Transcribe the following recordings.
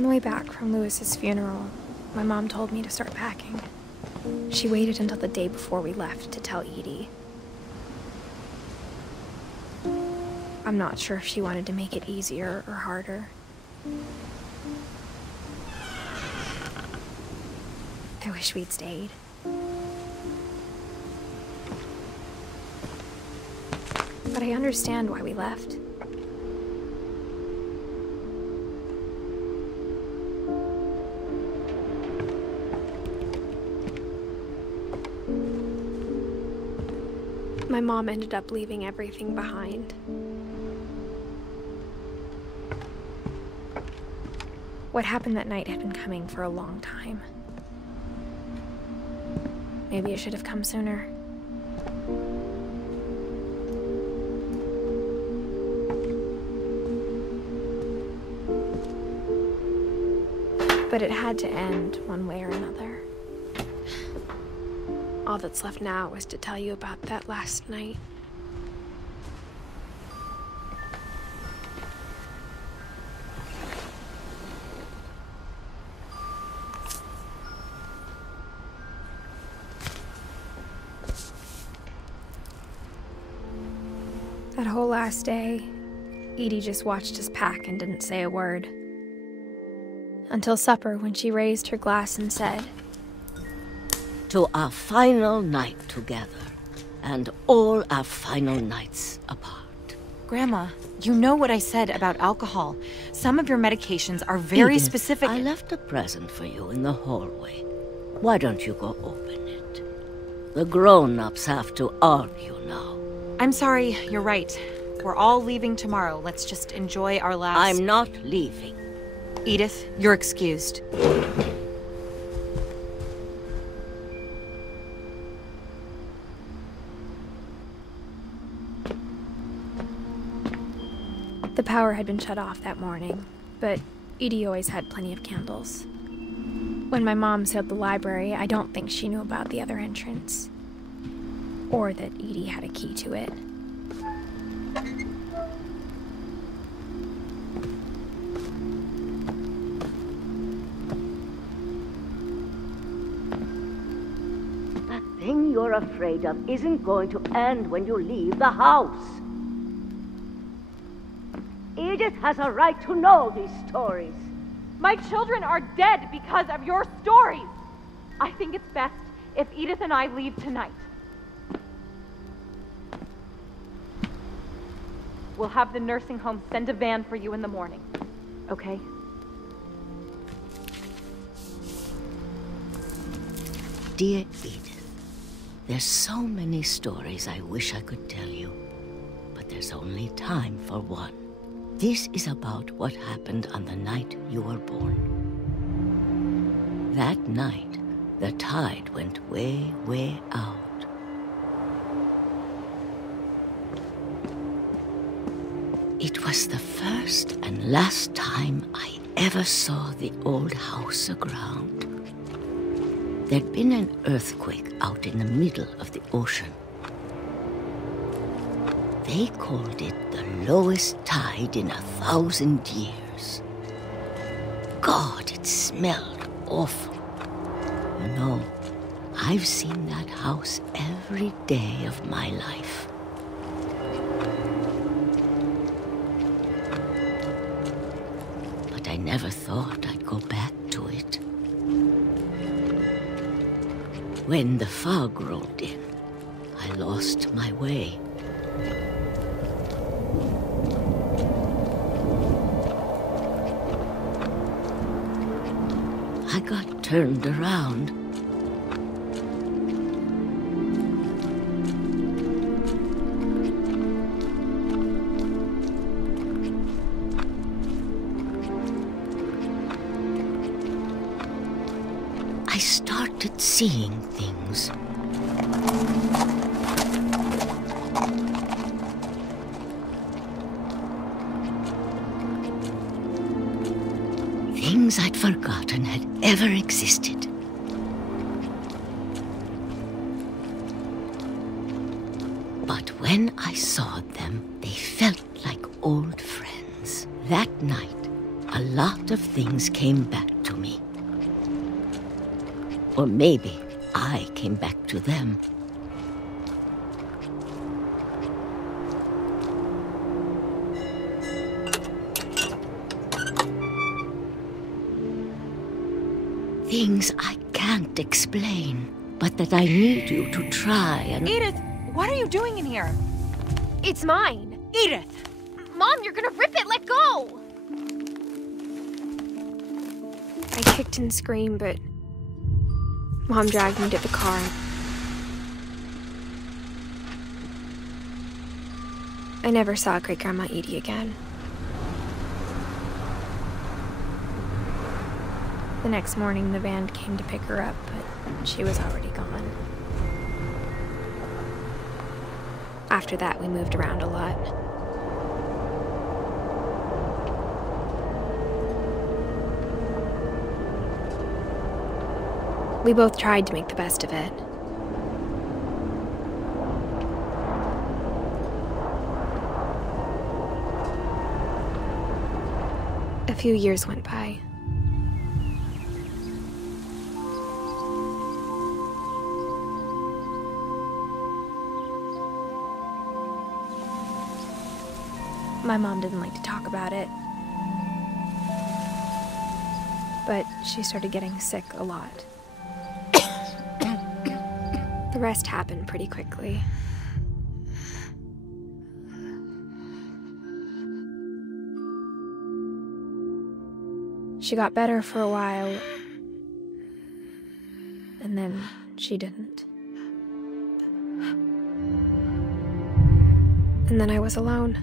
On the way back from Lewis's funeral, my mom told me to start packing. She waited until the day before we left to tell Edie. I'm not sure if she wanted to make it easier or harder. I wish we'd stayed. But I understand why we left. My mom ended up leaving everything behind. What happened that night had been coming for a long time. Maybe it should have come sooner. But it had to end one way or another. All that's left now is to tell you about that last night. That whole last day, Edie just watched us pack and didn't say a word. Until supper, when she raised her glass and said, "To our final night together, and all our final nights apart." Grandma, you know what I said about alcohol. Some of your medications are very Edith, specific. I left a present for you in the hallway. Why don't you go open it? The grown-ups have to argue now. I'm sorry, you're right. We're all leaving tomorrow. Let's just enjoy our last... I'm not leaving. Edith, you're excused. The power had been shut off that morning, but Edie always had plenty of candles. When my mom sealed the library, I don't think she knew about the other entrance. Or that Edie had a key to it. That thing you're afraid of isn't going to end when you leave the house. Edith has a right to know these stories. My children are dead because of your stories. I think it's best if Edith and I leave tonight. We'll have the nursing home send a van for you in the morning, okay? Dear Edith, there's so many stories I wish I could tell you, but there's only time for one. This is about what happened on the night you were born. That night, the tide went way, way out. It was the first and last time I ever saw the old house aground. There'd been an earthquake out in the middle of the ocean. They called it the lowest tide in 1,000 years. God, it smelled awful. You know, I've seen that house every day of my life. But I never thought I'd go back to it. When the fog rolled in, I lost my way. I got turned around. I started seeing things. Things I'd forgotten had ever existed. But when I saw them, they felt like old friends. That night, a a lot of things came back to me. Or maybe I came back to them. Things I can't explain, but that I need you to try and... Edith, what are you doing in here? It's mine. Edith! Mom, you're gonna rip it! Let go! I kicked and screamed, but Mom dragged me to the car. I never saw Great-Grandma Edie again. The next morning, the van came to pick her up, but she was already gone. After that, we moved around a lot. We both tried to make the best of it. A few years went by. My mom didn't like to talk about it, but she started getting sick a lot. The rest happened pretty quickly. She got better for a while, and then she didn't. And then I was alone.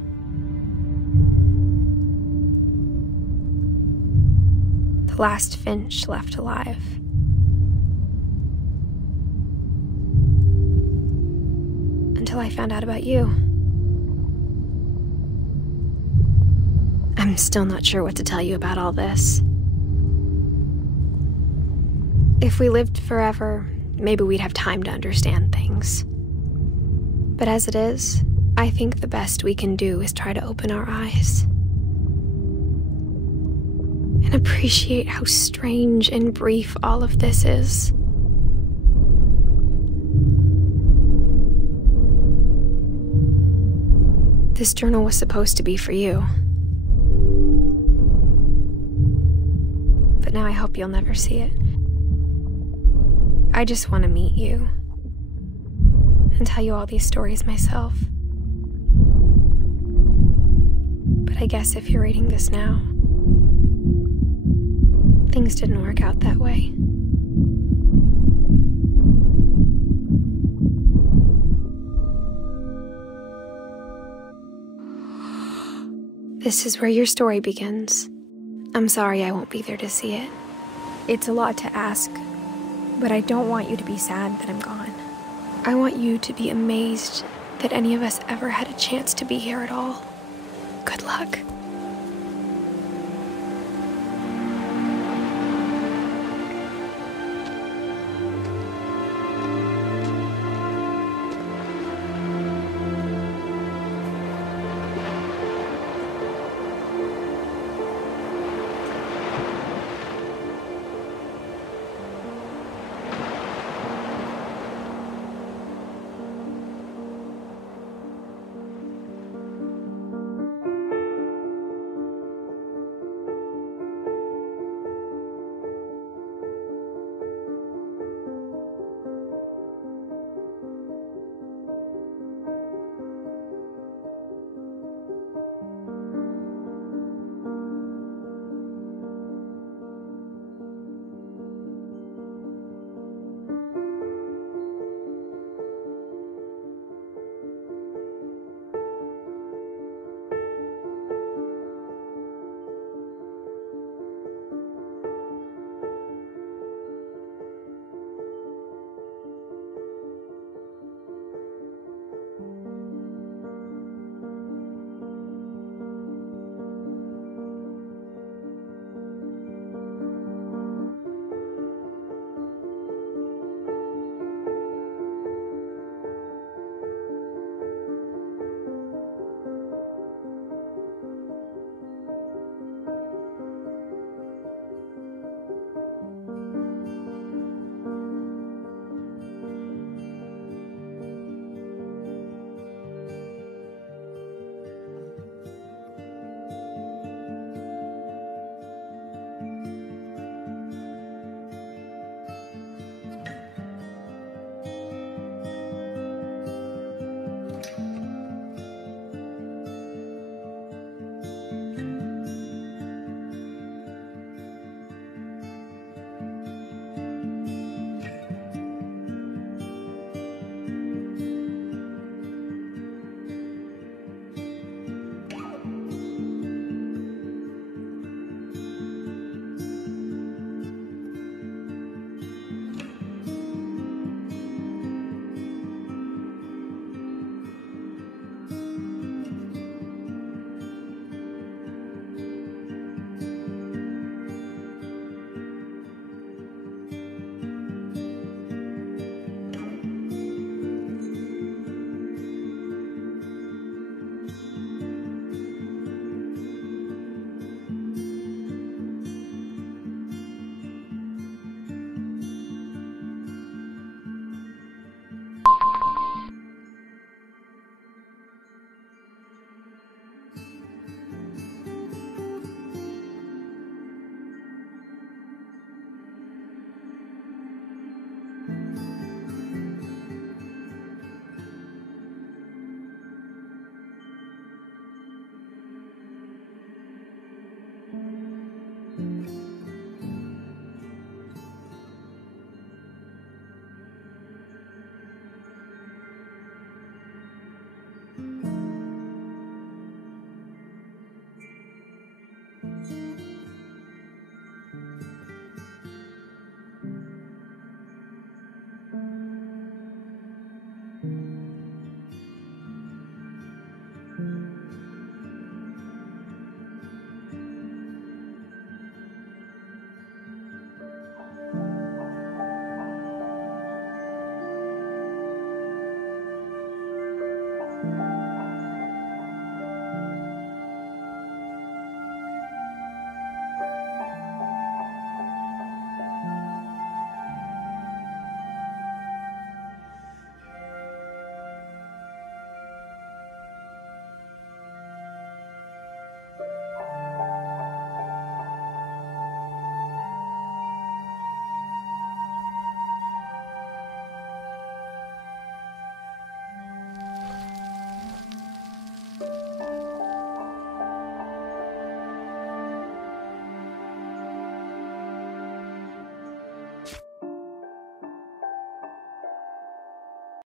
The last Finch left alive. Until I found out about you. I'm still not sure what to tell you about all this. If we lived forever, maybe we'd have time to understand things. But as it is, I think the best we can do is try to open our eyes. And appreciate how strange and brief all of this is. This journal was supposed to be for you. But now I hope you'll never see it. I just want to meet you and tell you all these stories myself. But I guess if you're reading this now, things didn't work out that way. This is where your story begins. I'm sorry I won't be there to see it. It's a lot to ask, but I don't want you to be sad that I'm gone. I want you to be amazed that any of us ever had a chance to be here at all. Good luck.